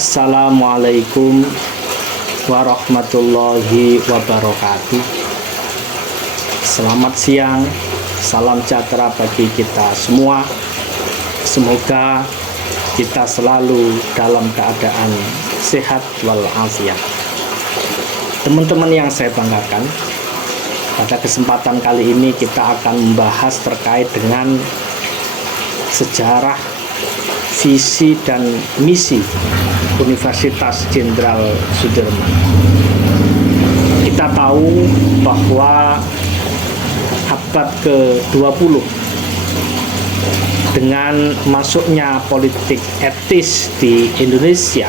Assalamualaikum warahmatullahi wabarakatuh. Selamat siang, salam sejahtera bagi kita semua. Semoga kita selalu dalam keadaan sehat walafiat. Teman-teman yang saya banggakan, pada kesempatan kali ini kita akan membahas terkait dengan sejarah, visi dan misi Universitas Jenderal Sudirman. Kita tahu bahwa abad ke-20 dengan masuknya politik etis di Indonesia,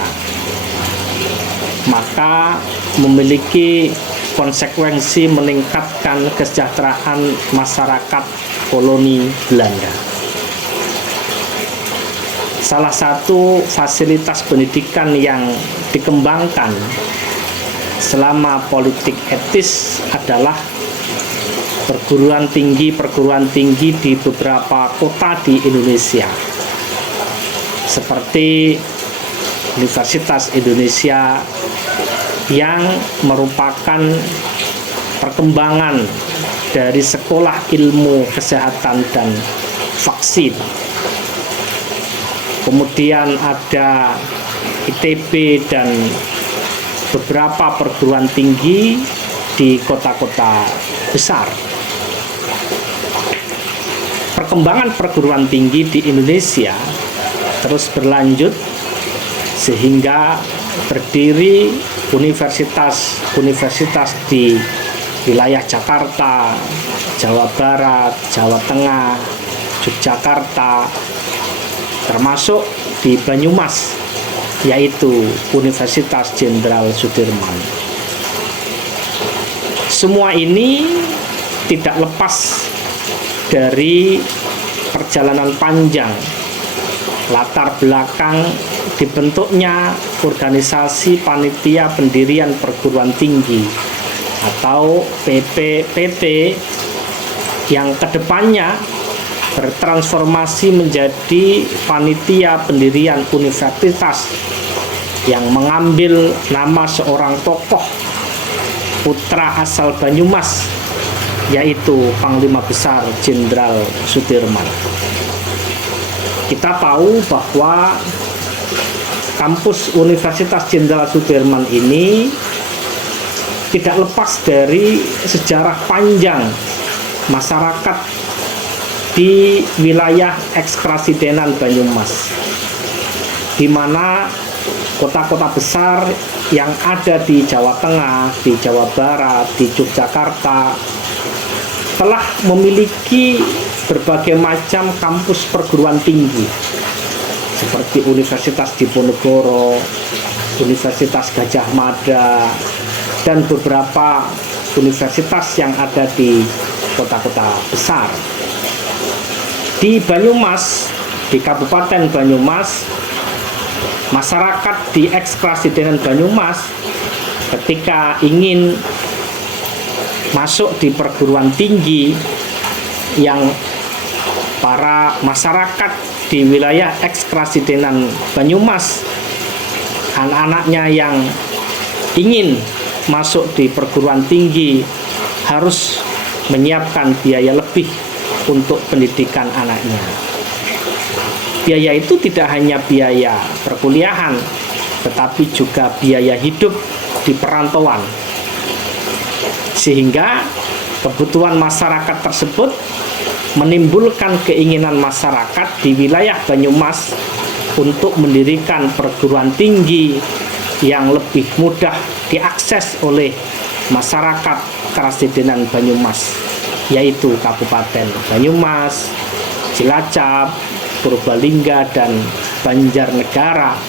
maka memiliki konsekuensi meningkatkan kesejahteraan masyarakat koloni Belanda. Salah satu fasilitas pendidikan yang dikembangkan selama politik etis adalah perguruan tinggi di beberapa kota di Indonesia, seperti Universitas Indonesia yang merupakan perkembangan dari sekolah ilmu kesehatan dan vaksin. Kemudian ada ITB dan beberapa perguruan tinggi di kota-kota besar. Perkembangan perguruan tinggi di Indonesia terus berlanjut sehingga berdiri universitas di wilayah Jakarta, Jawa Barat, Jawa Tengah, Yogyakarta, termasuk di Banyumas, yaitu Universitas Jenderal Sudirman. Semua ini tidak lepas dari perjalanan panjang latar belakang dibentuknya organisasi panitia pendirian perguruan tinggi atau PPPT yang kedepannya bertransformasi menjadi panitia pendirian universitas yang mengambil nama seorang tokoh putra asal Banyumas, yaitu Panglima Besar Jenderal Sudirman. Kita tahu bahwa kampus Universitas Jenderal Sudirman ini tidak lepas dari sejarah panjang masyarakat di wilayah ekspresidenan Banyumas, di mana kota-kota besar yang ada di Jawa Tengah, di Jawa Barat, di Yogyakarta telah memiliki berbagai macam kampus perguruan tinggi seperti Universitas Diponegoro, Universitas Gadjah Mada, dan beberapa universitas yang ada di kota-kota besar. Di Banyumas, di Kabupaten Banyumas, masyarakat di ekspresidenan Banyumas ketika ingin masuk di perguruan tinggi yang para masyarakat di wilayah ekspresidenan Banyumas, anak-anaknya yang ingin masuk di perguruan tinggi harus menyiapkan biaya lebih untuk pendidikan anaknya. Biaya itu tidak hanya biaya perkuliahan, tetapi juga biaya hidup di perantauan. Sehingga kebutuhan masyarakat tersebut menimbulkan keinginan masyarakat di wilayah Banyumas untuk mendirikan perguruan tinggi yang lebih mudah diakses oleh masyarakat Karasidenan Banyumas, yaitu Kabupaten Banyumas, Cilacap, Purbalingga, dan Banjarnegara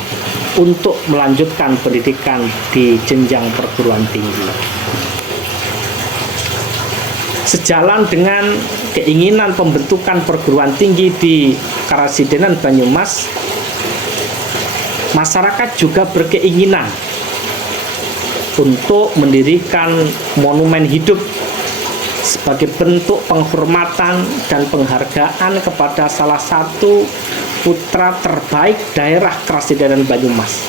untuk melanjutkan pendidikan di jenjang perguruan tinggi. Sejalan dengan keinginan pembentukan perguruan tinggi di Karasidenan Banyumas, masyarakat juga berkeinginan untuk mendirikan monumen hidup sebagai bentuk penghormatan dan penghargaan kepada salah satu putra terbaik daerah Karasidenan Banyumas,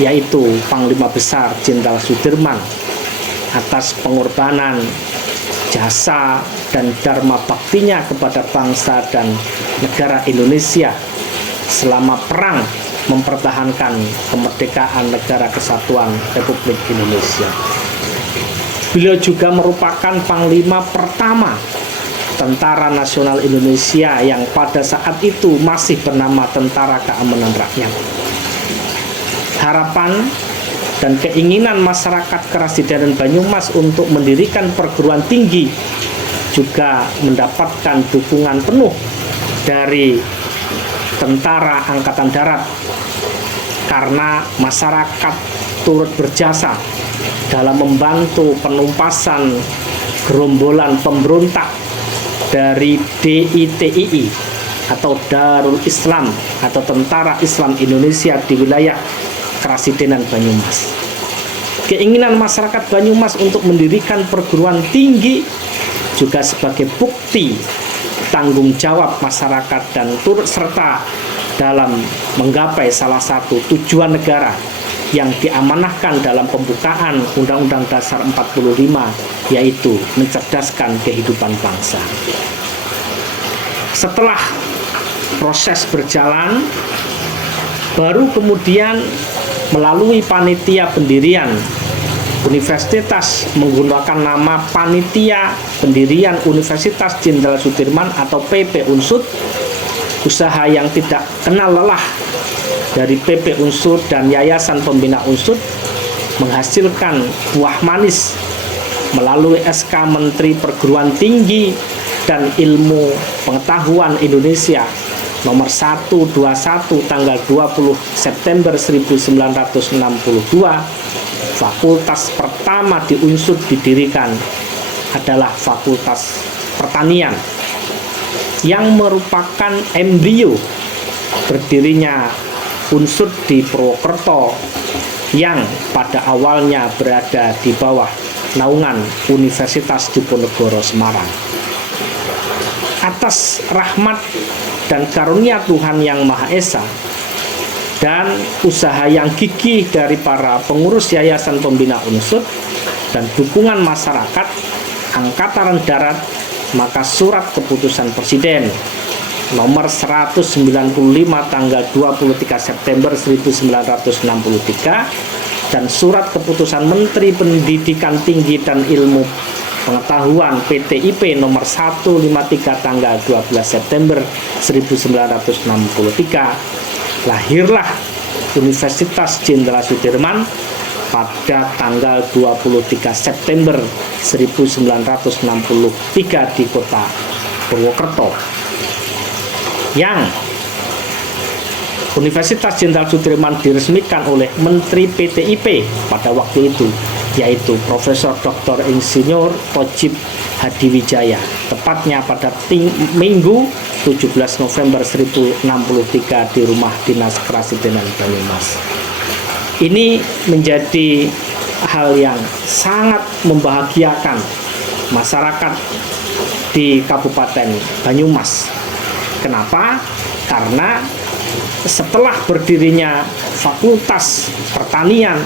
yaitu Panglima Besar Jenderal Sudirman atas pengorbanan, jasa, dan dharma baktinya kepada bangsa dan negara Indonesia selama perang mempertahankan kemerdekaan Negara Kesatuan Republik Indonesia. Beliau juga merupakan Panglima pertama Tentara Nasional Indonesia yang pada saat itu masih bernama Tentara Keamanan Rakyat. Harapan dan keinginan masyarakat Karasidenan Banyumas untuk mendirikan perguruan tinggi juga mendapatkan dukungan penuh dari Tentara Angkatan Darat, karena masyarakat turut berjasa dalam membantu penumpasan gerombolan pemberontak dari DITII atau Darul Islam atau Tentara Islam Indonesia di wilayah Karasidenan Banyumas. Keinginan masyarakat Banyumas untuk mendirikan perguruan tinggi juga sebagai bukti tanggung jawab masyarakat dan turut serta dalam menggapai salah satu tujuan negara yang diamanahkan dalam pembukaan Undang-Undang Dasar 45, yaitu mencerdaskan kehidupan bangsa. Setelah proses berjalan, baru kemudian melalui panitia pendirian Universitas menggunakan nama Panitia Pendirian Universitas Jenderal Sudirman atau PP Unsud, usaha yang tidak kenal lelah dari PP Unsud dan Yayasan Pembina Unsud menghasilkan buah manis melalui SK Menteri Perguruan Tinggi dan Ilmu Pengetahuan Indonesia nomor 121 tanggal 20 September 1962. Fakultas pertama di Unsud didirikan adalah Fakultas Pertanian yang merupakan embrio berdirinya Unsud di Purwokerto yang pada awalnya berada di bawah naungan Universitas Diponegoro Semarang. Atas rahmat dan karunia Tuhan Yang Maha Esa dan usaha yang gigih dari para pengurus Yayasan Pembina Unsud dan dukungan masyarakat Angkatan Darat, maka surat keputusan Presiden nomor 195 tanggal 23 September 1963 dan surat keputusan Menteri Pendidikan Tinggi dan Ilmu Pengetahuan PTIP nomor 153 tanggal 12 September 1963, lahirlah Universitas Jenderal Sudirman pada tanggal 23 September 1963 di kota Purwokerto, yang Universitas Jenderal Sudirman diresmikan oleh Menteri PTIP pada waktu itu, yaitu Profesor Dr. Insinyur Thojib Hadiwijaya, tepatnya pada Minggu 17 November 1063 di rumah dinas Karasidenan Banyumas. Ini menjadi hal yang sangat membahagiakan masyarakat di Kabupaten Banyumas. Kenapa? Karena setelah berdirinya Fakultas Pertanian,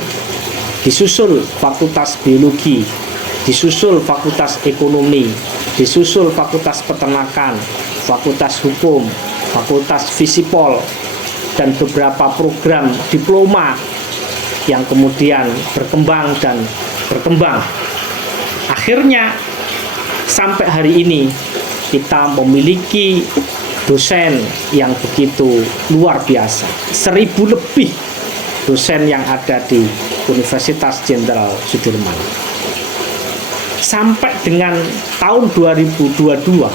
disusul Fakultas Biologi, disusul Fakultas Ekonomi, disusul Fakultas Peternakan, Fakultas Hukum, Fakultas Visipol, dan beberapa program diploma yang kemudian berkembang dan berkembang. Akhirnya sampai hari ini kita memiliki dosen yang begitu luar biasa, 1000 lebih dosen yang ada di Universitas Jenderal Sudirman. Sampai dengan tahun 2022,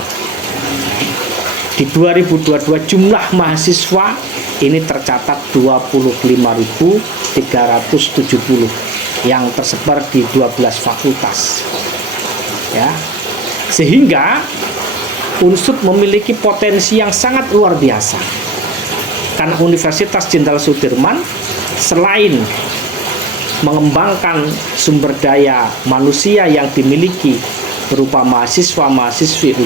di 2022 jumlah mahasiswa ini tercatat 25.370 yang tersebar di 12 fakultas. Ya. Sehingga Unsud memiliki potensi yang sangat luar biasa. Karena Universitas Jenderal Sudirman selain mengembangkan sumber daya manusia yang dimiliki berupa mahasiswa-mahasiswi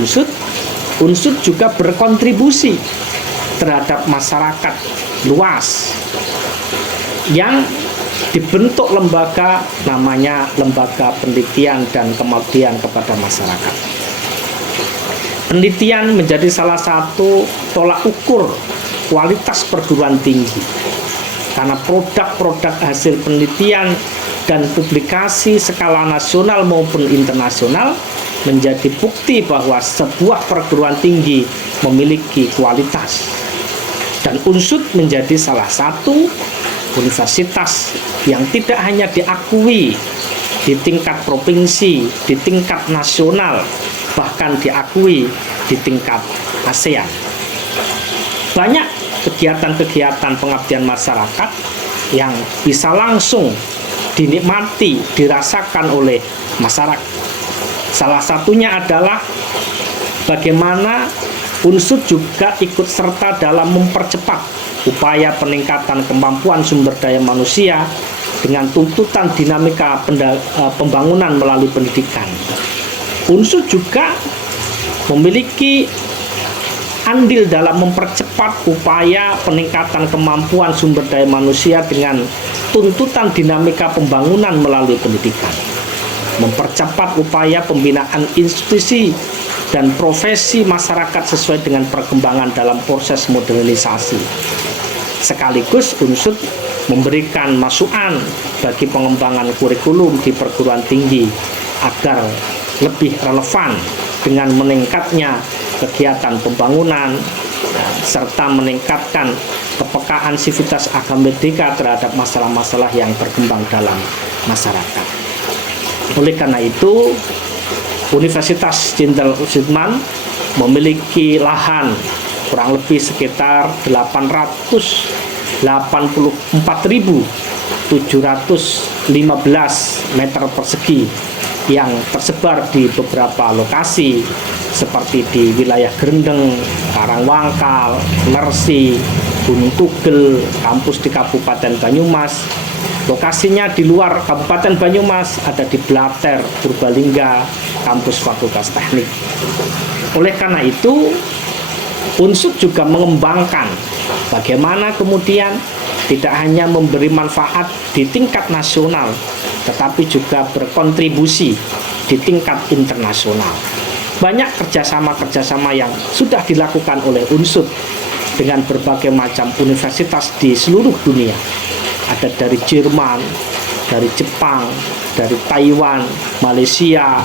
Unsud juga berkontribusi terhadap masyarakat luas yang dibentuk lembaga namanya Lembaga Penelitian dan Pengabdian kepada Masyarakat. Penelitian menjadi salah satu tolak ukur kualitas perguruan tinggi, karena produk-produk hasil penelitian dan publikasi skala nasional maupun internasional menjadi bukti bahwa sebuah perguruan tinggi memiliki kualitas. Dan UNSUD menjadi salah satu universitas yang tidak hanya diakui di tingkat provinsi, di tingkat nasional, bahkan diakui di tingkat ASEAN. Banyak kegiatan-kegiatan pengabdian masyarakat yang bisa langsung dinikmati, dirasakan oleh masyarakat. Salah satunya adalah bagaimana UNSUD juga ikut serta dalam mempercepat upaya peningkatan kemampuan sumber daya manusia dengan tuntutan dinamika pembangunan melalui pendidikan. UNSUD juga memiliki andil dalam mempercepat upaya peningkatan kemampuan sumber daya manusia dengan tuntutan dinamika pembangunan melalui pendidikan. Mempercepat upaya pembinaan institusi dan profesi masyarakat sesuai dengan perkembangan dalam proses modernisasi. Sekaligus UNSUD memberikan masukan bagi pengembangan kurikulum di perguruan tinggi agar lebih relevan dengan meningkatnya kegiatan pembangunan serta meningkatkan kepekaan sivitas akademika terhadap masalah-masalah yang berkembang dalam masyarakat. Oleh karena itu, Universitas Jenderal Sudirman memiliki lahan kurang lebih sekitar 884.715 meter persegi yang tersebar di beberapa lokasi seperti di wilayah Grendeng, Karangwangkal, Mersi, Gunung Tugel, kampus di Kabupaten Banyumas. Lokasinya di luar Kabupaten Banyumas ada di Blater, Purbalingga, kampus Fakultas Teknik. Oleh karena itu, UNSUD juga mengembangkan bagaimana kemudian tidak hanya memberi manfaat di tingkat nasional, tetapi juga berkontribusi di tingkat internasional. Banyak kerjasama-kerjasama yang sudah dilakukan oleh UNSUD dengan berbagai macam universitas di seluruh dunia. Ada dari Jerman, dari Jepang, dari Taiwan, Malaysia,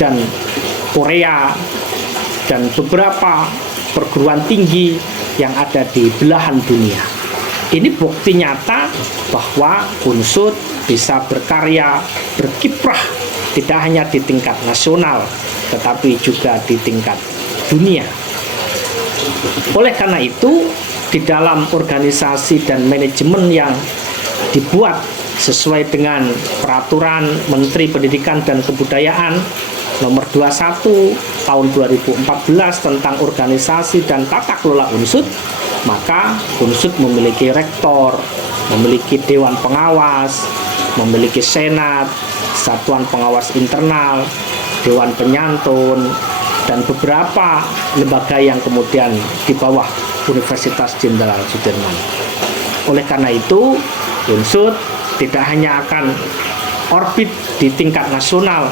dan Korea, dan beberapa perguruan tinggi yang ada di belahan dunia. Ini bukti nyata bahwa UNSUD bisa berkarya, berkiprah tidak hanya di tingkat nasional, tetapi juga di tingkat dunia. Oleh karena itu, di dalam organisasi dan manajemen yang dibuat sesuai dengan Peraturan Menteri Pendidikan dan Kebudayaan Nomor 21 Tahun 2014 tentang organisasi dan tata kelola UNSUD, maka UNSUD memiliki rektor, memiliki dewan pengawas, memiliki senat, satuan pengawas internal, dewan penyantun, dan beberapa lembaga yang kemudian di bawah Universitas Jenderal Sudirman. Oleh karena itu, UNSUD tidak hanya akan orbit di tingkat nasional,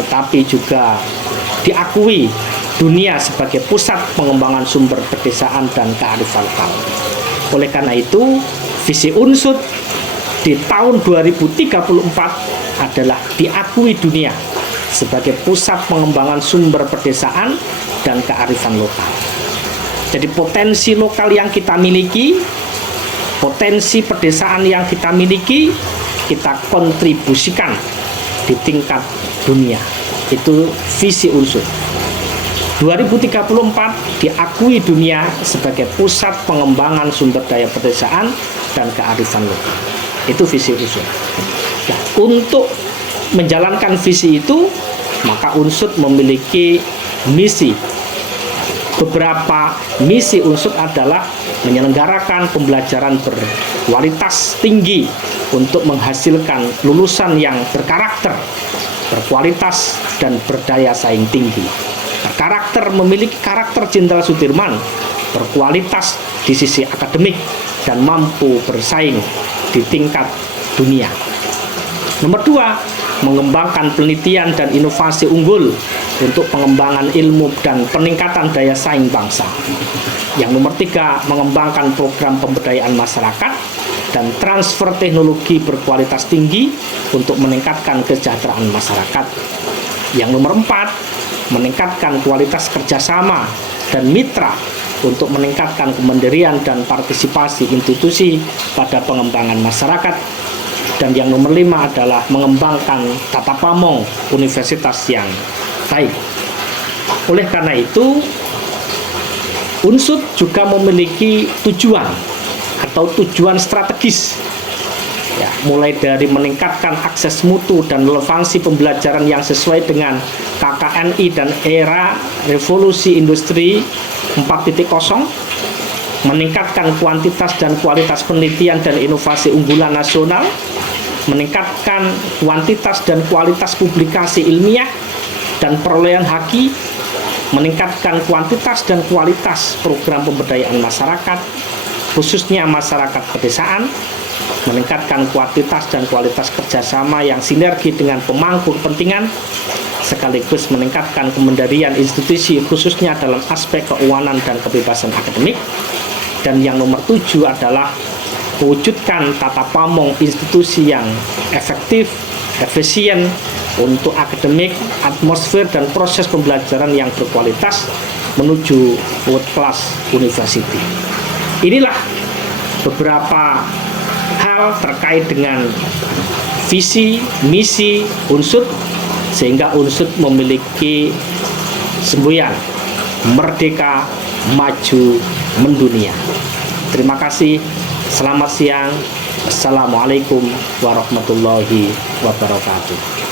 tetapi juga diakui dunia sebagai pusat pengembangan sumber pedesaan dan kearifan lokal. Oleh karena itu, visi UNSUD di tahun 2034 adalah diakui dunia sebagai pusat pengembangan sumber pedesaan dan kearifan lokal. Jadi potensi lokal yang kita miliki, potensi pedesaan yang kita miliki, kita kontribusikan di tingkat dunia. Itu visi UNSUD. 2034 diakui dunia sebagai pusat pengembangan sumber daya pedesaan dan kearifan lokal. Itu visi UNSUD. Nah, untuk menjalankan visi itu, maka UNSUD memiliki misi. Beberapa misi UNSUD adalah menyelenggarakan pembelajaran berkualitas tinggi untuk menghasilkan lulusan yang berkarakter, berkualitas, dan berdaya saing tinggi. Karakter memiliki karakter Jenderal Sudirman, berkualitas di sisi akademik, dan mampu bersaing di tingkat dunia. Nomor 2, mengembangkan penelitian dan inovasi unggul untuk pengembangan ilmu dan peningkatan daya saing bangsa. Yang nomor 3, mengembangkan program pemberdayaan masyarakat dan transfer teknologi berkualitas tinggi untuk meningkatkan kesejahteraan masyarakat. Yang nomor 4, meningkatkan kualitas kerjasama dan mitra untuk meningkatkan kemandirian dan partisipasi institusi pada pengembangan masyarakat. Dan yang nomor 5 adalah mengembangkan tata pamong universitas yang baik. Oleh karena itu, UNSUD juga memiliki tujuan atau tujuan strategis, ya, mulai dari meningkatkan akses mutu dan relevansi pembelajaran yang sesuai dengan KKNI dan era revolusi industri 4.0, meningkatkan kuantitas dan kualitas penelitian dan inovasi unggulan nasional, meningkatkan kuantitas dan kualitas publikasi ilmiah dan perolehan haki, meningkatkan kuantitas dan kualitas program pemberdayaan masyarakat, khususnya masyarakat pedesaan, meningkatkan kuantitas dan kualitas kerjasama yang sinergi dengan pemangku kepentingan, sekaligus meningkatkan kemandirian institusi khususnya dalam aspek keuangan dan kebebasan akademik. Dan yang nomor 7 adalah mewujudkan tata pamong institusi yang efektif, efisien untuk akademik, atmosfer dan proses pembelajaran yang berkualitas menuju world class university. Inilah beberapa hal terkait dengan visi, misi UNSUD, sehingga UNSUD memiliki semboyan merdeka, maju, mendunia. Terima kasih. Selamat siang. Assalamualaikum warahmatullahi wabarakatuh.